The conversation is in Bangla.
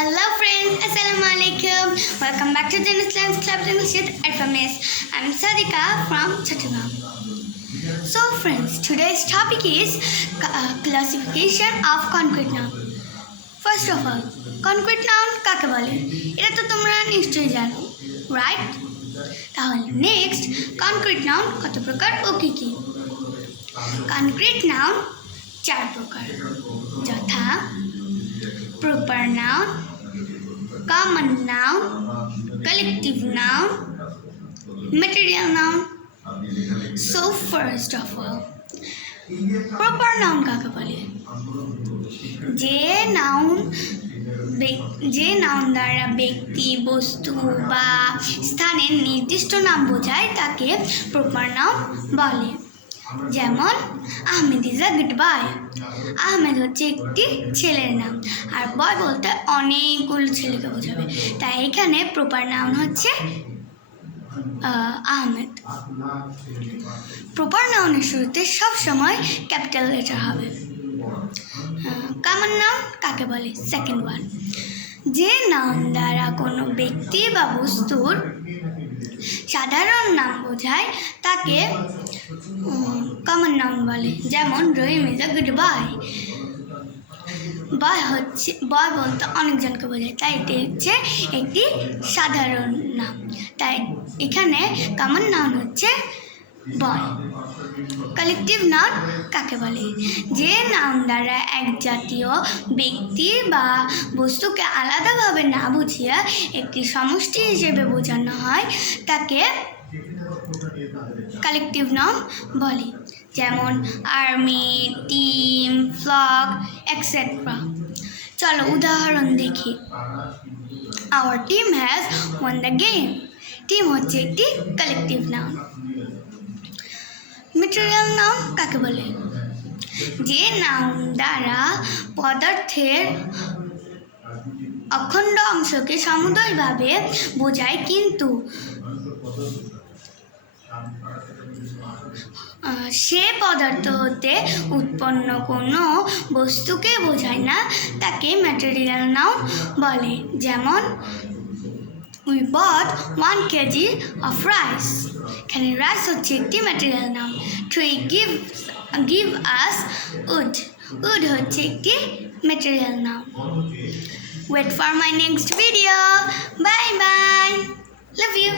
Hello friends, Assalamualaikum. Welcome back to Dennis Lens Club English with FMS. I'm Sadika from Chattanooga. So friends, today's topic is classification of concrete noun. First of all, concrete noun কাকে বলে? এটা তো তোমরা নিশ্চয়ই জানো, right? তাহলে next, concrete noun কত প্রকার ও কি কি? Concrete noun 4 প্রকার, যথা proper noun, common noun, collective noun, material noun. So first of all, proper noun কাকে বলে? যে নাউন দ্বারা ব্যক্তি, বস্তু বা স্থানের নির্দিষ্ট নাম বোঝায় তাকে প্রপার নাউন বলে। যেমন Ahmed is a good boy. Ahmed হচ্ছে একটি ছেলের নাম, আর বয় বলতে অনেকগুলো ছেলেকে বোঝাবে, তাই এখানে প্রপার নাউন হচ্ছে আহমেদ। প্রপার নাউনের শুরুতে সবসময় ক্যাপিটাল লেটার হবে। কমন নাউন কাকে বলে? সেকেন্ড ওয়ান, যে নাউন দ্বারা কোনো ব্যক্তি বা বস্তুর সাধারণ নাম বোঝায় তাকে কমন নাউন বলে। যেমন রহিম ইজ আ গুড বয়। বয় বলতে অনেকজনকে বোঝায়, তাই এটি হচ্ছে একটি সাধারণ নাম, তাই এখানে কমন নাউন হচ্ছে বয়। কালেকটিভ নাউন কাকে বলে? যে নাউন দ্বারা এক জাতীয় ব্যক্তি বা বস্তুকে আলাদাভাবে না বুঝিয়ে একটি সমষ্টি হিসেবে বোঝানো হয় তাকে কালেকটিভ নাউন বলে। যেমন আর্মি, টিম, ফ্লক, এক্সেট্রা। চলো উদাহরণ দেখি। Our team has one the game. Team হচ্ছে একটি কালেকটিভ নাউন। ম্যাটেরিয়াল নাউন কাকে বলে? যে নাউন দ্বারা পদার্থের অখণ্ড অংশকে সমুদয়ভাবে বোঝায় কিন্তু সে পদার্থ হতে উৎপন্ন কোনো বস্তুকে বোঝায় না তাকে ম্যাটেরিয়াল নাউন বলে। যেমন we bought 1 kg of rice. এখানে রাইস হচ্ছে একটি material noun. Tree give us wood. wood হচ্ছে একটি material noun. wait for my next video. Bye bye. Love you.